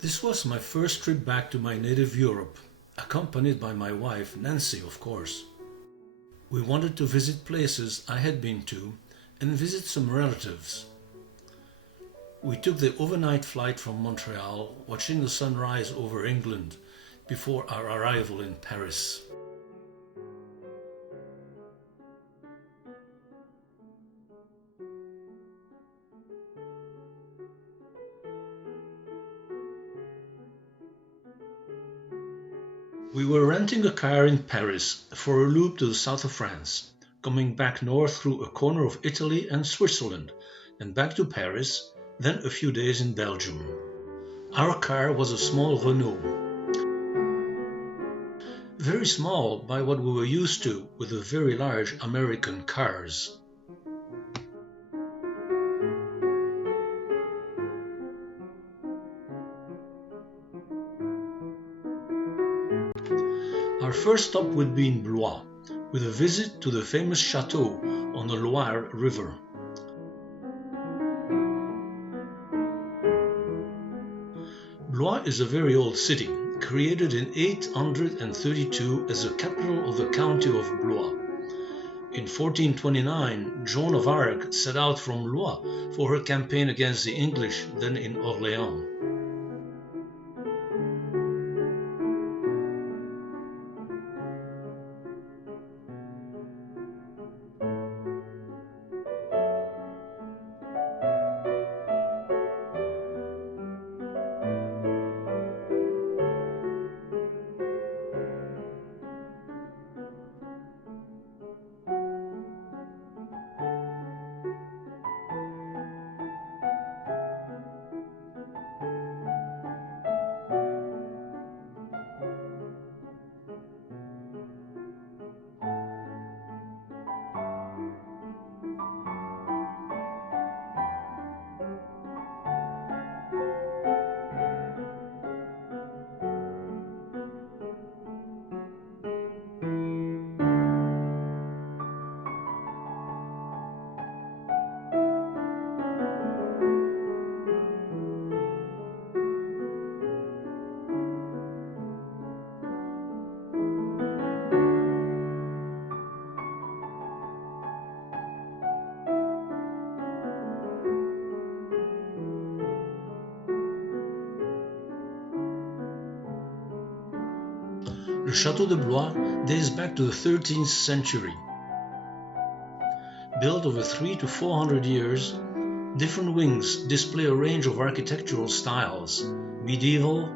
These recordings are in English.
This was my first trip back to my native Europe, accompanied by my wife, Nancy, of course. We wanted to visit places I had been to and visit some relatives. We took the overnight flight from Montreal, watching the sun rise over England before our arrival in Paris. We were renting a car in Paris for a loop to the south of France, coming back north through a corner of Italy and Switzerland, and back to Paris, then a few days in Belgium. Our car was a small Renault. Very small by what we were used to with the very large American cars. Our first stop would be in Blois, with a visit to the famous chateau on the Loire River. Blois is a very old city, created in 832 as the capital of the county of Blois. In 1429, Joan of Arc set out from Blois for her campaign against the English, then in Orléans. The Château de Blois dates back to the 13th century. Built over 300 to 400 years, different wings display a range of architectural styles: medieval,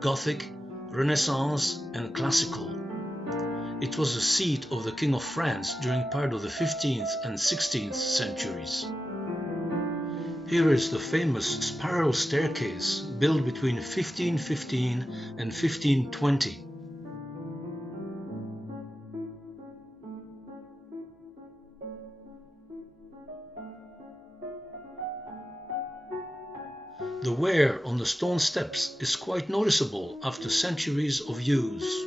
Gothic, Renaissance, and classical. It was the seat of the King of France during part of the 15th and 16th centuries. Here is the famous spiral staircase built between 1515 and 1520. The wear on the stone steps is quite noticeable after centuries of use.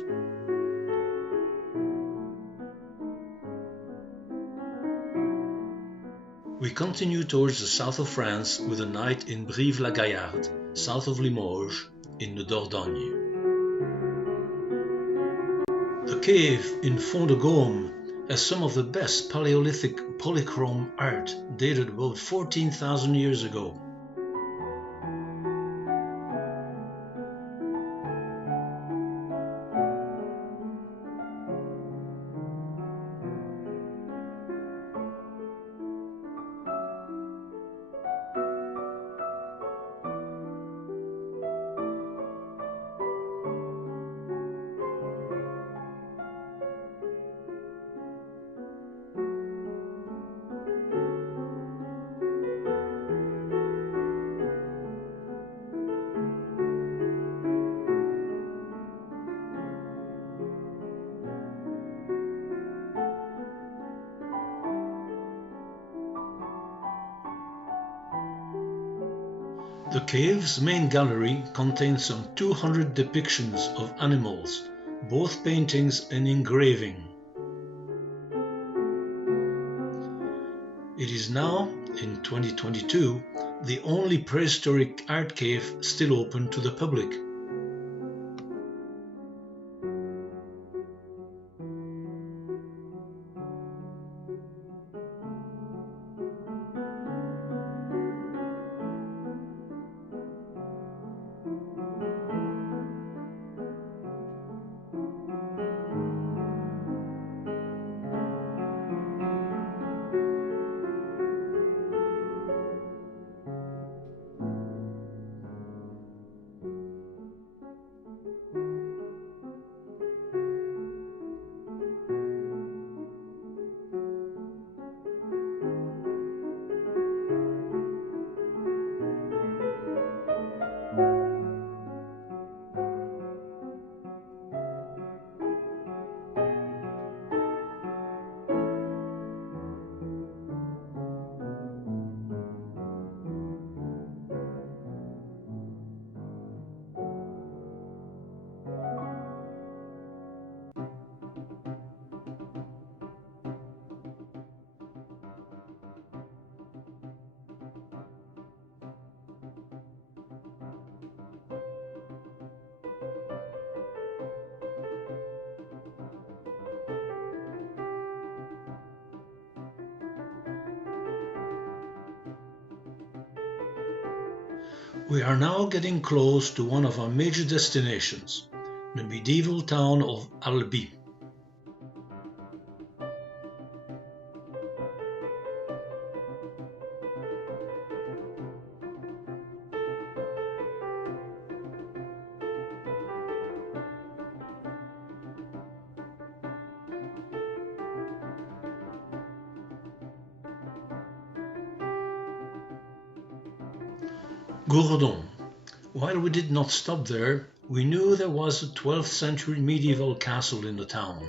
We continue towards the south of France with a night in Brive-la-Gaillarde, south of Limoges, in the Dordogne. The cave in Fond de Gaume has some of the best Paleolithic polychrome art dated about 14,000 years ago. The cave's main gallery contains some 200 depictions of animals, both paintings and engraving. It is now, in 2022, the only prehistoric art cave still open to the public. We are now getting close to one of our major destinations, the medieval town of Albi. Grotte. While we did not stop there, we knew there was a 12th century medieval castle in the town.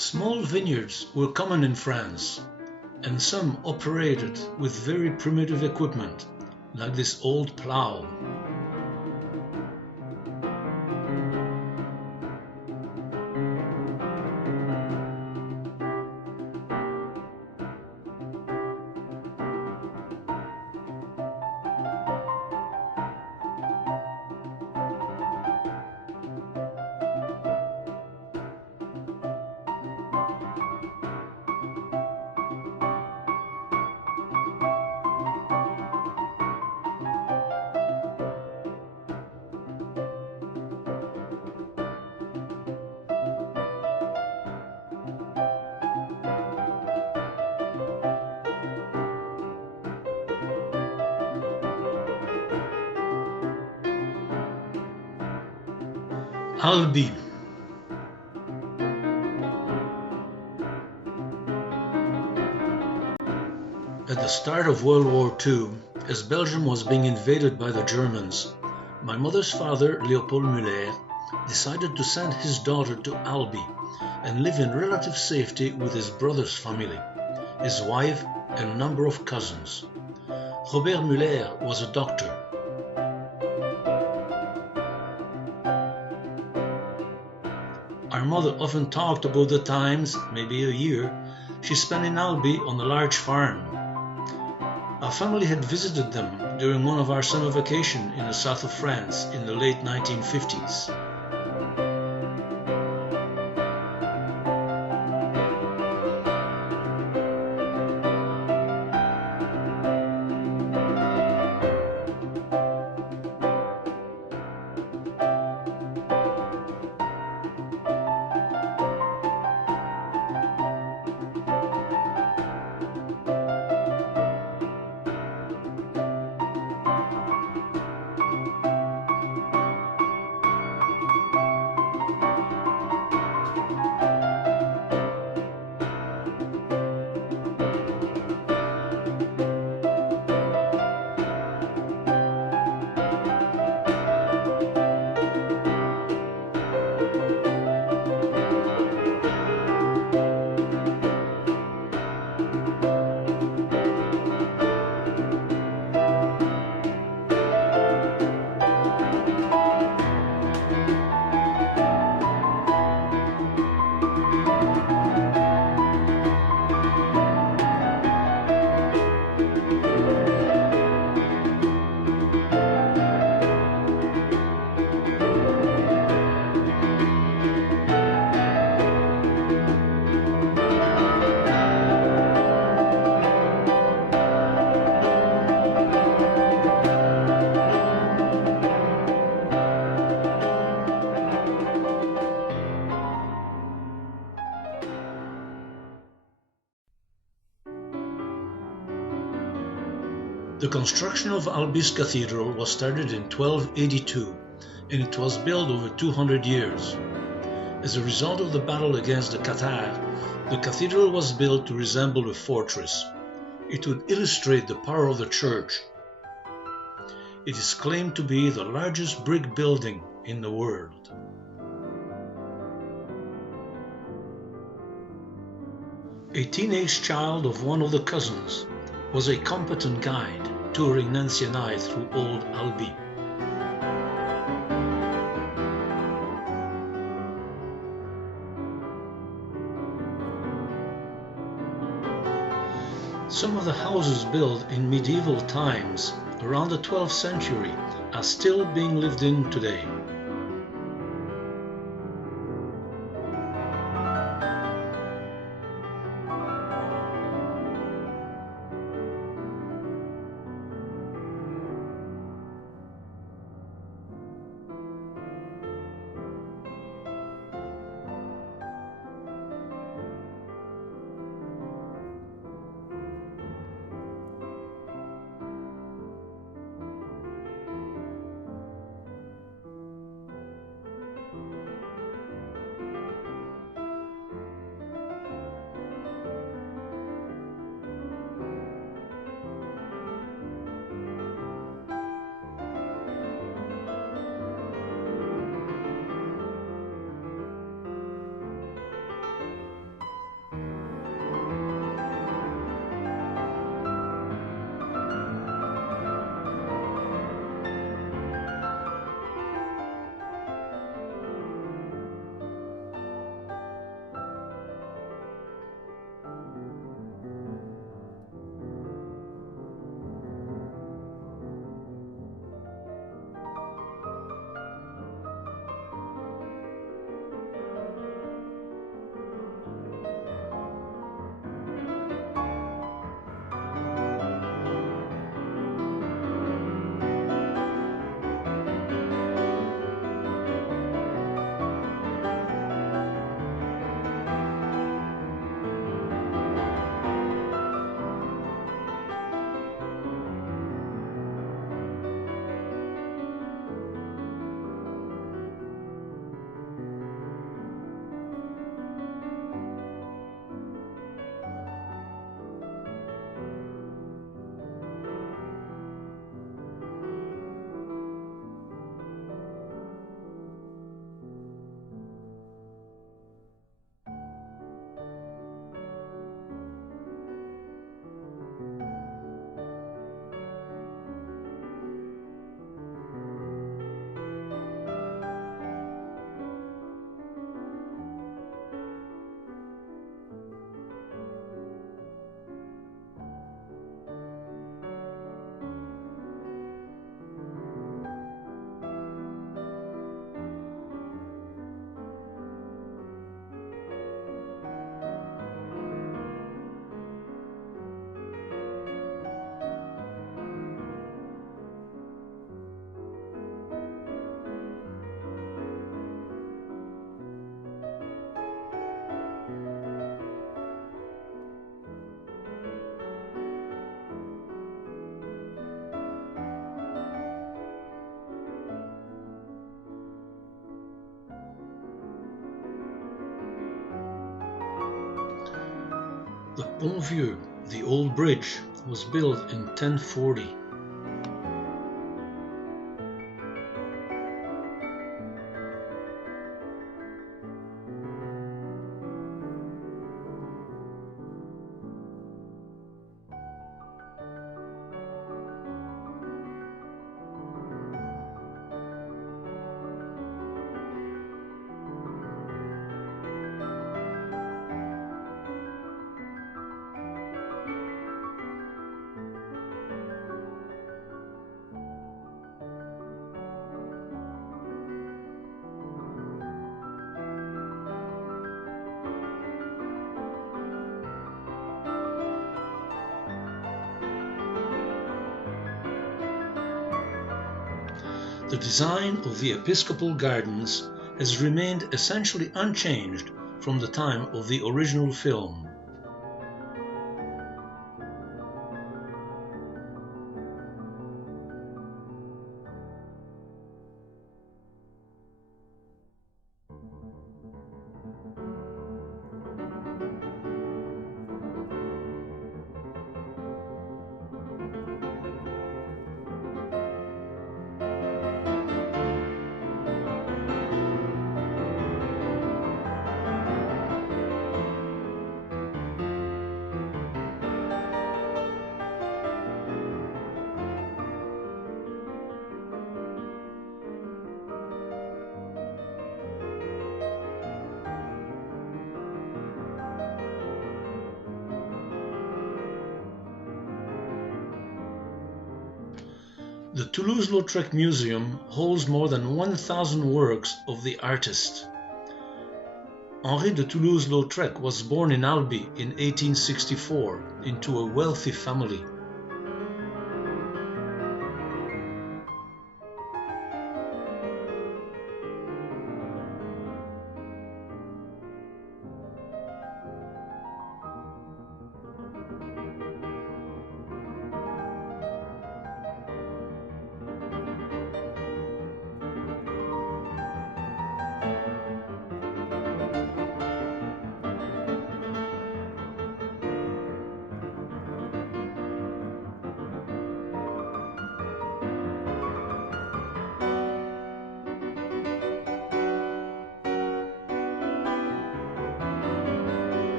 Small vineyards were common in France, and some operated with very primitive equipment, like this old plough. Albi. At the start of World War II, as Belgium was being invaded by the Germans, my mother's father, Leopold Muller, decided to send his daughter to Albi and live in relative safety with his brother's family, his wife and a number of cousins. Robert Muller was a doctor. Our mother often talked about the times, maybe a year, she spent in Albi on a large farm. Our family had visited them during one of our summer vacations in the south of France in the late 1950s. The construction of Albi's cathedral was started in 1282, and it was built over 200 years. As a result of the battle against the Cathars, the cathedral was built to resemble a fortress. It would illustrate the power of the church. It is claimed to be the largest brick building in the world. A teenage child of one of the cousins was a competent guide touring Nancy and I through old Albi. Some of the houses built in medieval times around the 12th century are still being lived in today. The Pont Vieux, the old bridge, was built in 1040. The design of the episcopal gardens has remained essentially unchanged from the time of the original film. The Toulouse-Lautrec Museum holds more than 1,000 works of the artist. Henri de Toulouse-Lautrec was born in Albi in 1864 into a wealthy family